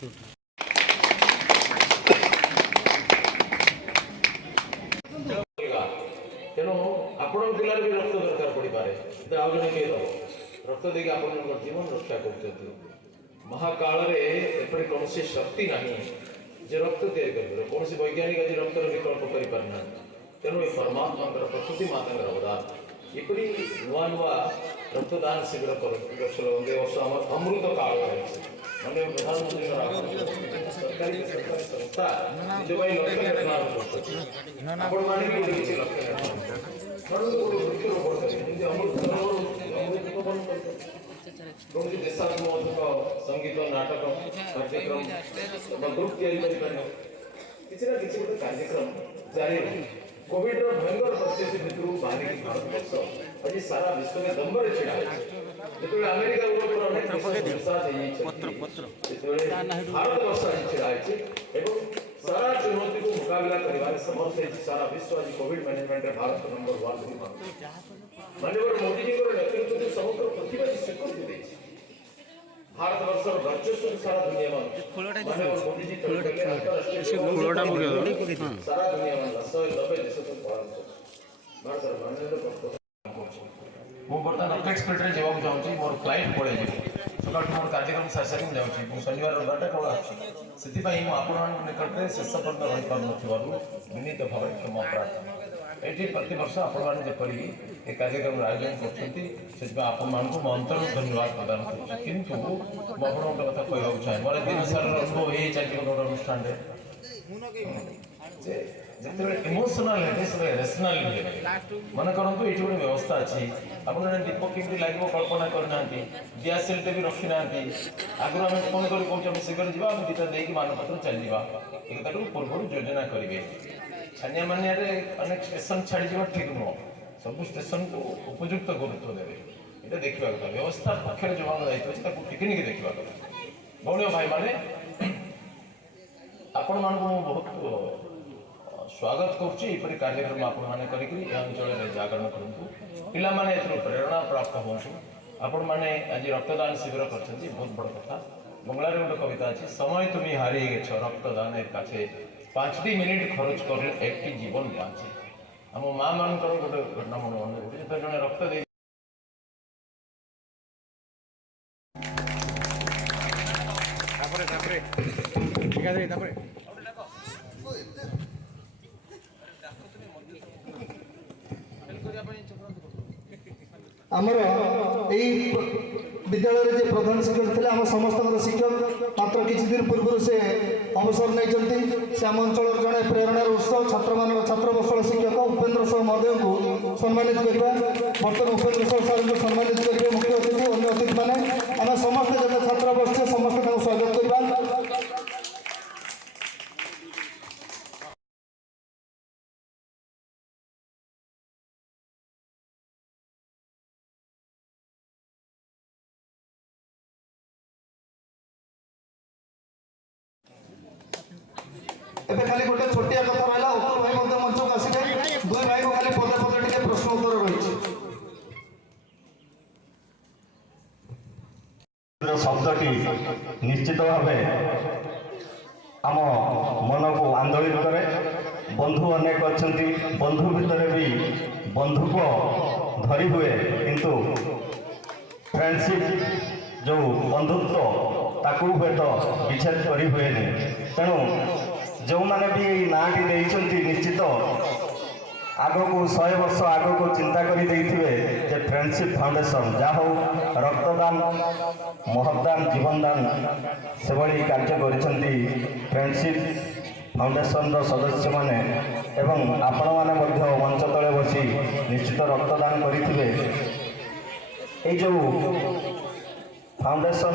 तेणु आपण जिलार भी रक्त दरकार पड़ पारे आउ जन किए दब रक्त देकी आप जीवन रक्षा कर महाकाल एपरी कौन शक्ति ना जे रक्त तैयारी कौन वैज्ञानिक आज रक्तर विकल्प करना तेणु ये परमात्मा प्रकृति माता अवदान इपरी नुआ नुआ रक्तदान शिविर कर वर्ष अमृत काल रही माननीय प्रधानमंत्री सरकारी संस्था निज आपण माने किसी लक्ष्य देशात्मक संगीत नाटक कार्यक्रम ग्रुप किसी ना किसी गोटे कार्यक्रम जारी कोविड भयंकर परिस्थिति भितर बाहर भारत आज सारा विश्व में दम्बर छिड़ा जो अमेरिका अनेक भारत वर्ष आज छिड़ा सारा चुनौती को मुकाबला कर समर्थ सारा विश्व आज कोविड मैनेजमेंट भारत नंबर 1 माननीय मोदी जी नेतृत्व में समग्र पृथ्वी आज स्वीकृति दी भारत वर्ष वर्चस्व सारा दुनिया में माननीय मोदी जी सारा दुनिया में 190 देश तक पालन भारत माननीय मु बर्तमान अपेक्स पेट्रे जावाक चाहूँगी मोर फ्लाइट पड़े सकाल मोर कार्यक्रम सारी सारी जाऊँगी शनिवार रविवार कौन आसी आपण निकट में शेष पर्यटन रही पार विनीत भाव क्षमा प्रार्थना ये प्रति वर्ष आपड़ी ये कार्यक्रम आयोजन कर अंतर धन्यवाद प्रदान किंतु मुझे कथा कहूँ चाहे मोर दिन सारा अनुभव हो चलते गोटे अनुष्ठान जिते इमोशनल रेशनल मन करूँ ये गोटे व्यवस्था अच्छी आप दीप केमती लगे कल्पना करना गैस सिलेंडर भी रखी ना आगुरी आम फोन कर शीघ्र जावा दीटा देकी मानपत्र चल जावा एक पूर्व योजना करेंगे छानिया मानिया अनेक स्टेशन छाड़ी जा ठीक नुह सब स्टेशन को उपयुक्त गुरुत्व देवे ये देखा कथा व्यवस्था पक्षर जो दायित्व टिकनिक देखा कथा भौणी भाई माने आपण मान बहुत स्वागत करुच्ची कार्यक्रम आपण मैंने अंचल जागरण करूँ पिला माने प्रेरणा प्राप्त हूँ आपण मैंने आज रक्तदान शिविर कर बहुत बड़ कथा बंगलार गोटे कविता अच्छी समय तुम्हें हारिए गेछ रक्तदान काछे 5 मिनिट खर्च कर एक जीवन बाँचे आम माँ मान गोटे घटना मन मन जो जन रक्त दे आमर विद्यालय जे प्रधान शिक्षक थे आम समस्त शिक्षक मात्र किसी दिन पूर्व से अवसर नहीं से आम अंचल जड़े प्रेरणार उत्स छात्र बसल शिक्षक उपेन्द्र साहू महोदय को सम्मानित करवा बर्तमान उपेन्द्र साहू सर को सम्मानित करेंगे मुख्य अतिथि अन्य अतिथि मैंने आम समस्त जब छात्र बसचे समस्त स्वागत करवा खाली गोटे छोटिया कथा रहा उत्तर भाई मंच को आसिले दुई भाई को खाली पदे पदे टे प्रश्न उत्तर रही शब्दटी निश्चित भाव आम मन को आंदोलित करे बंधु अनेक अच्छा बंधु भितर भी बंधुक धरी हुए किंतु फ्रेंडशिप जो बंधुत्व ताकू हुए तो विच्छेद कर हुए तेणु जो मैंने भी नाटी निश्चित आग को 100 वर्ष आग को चिंता कर फ्रेंडशिप फाउंडेशन जहाँ हो रक्तदान महदान जीवनदान से भाई कार्य कर फ्रेंडशिप फाउंडेशन सदस्य माने एवं आपण मैंने मंच तले बसी निश्चित रक्तदान करें जो फाउंडेशन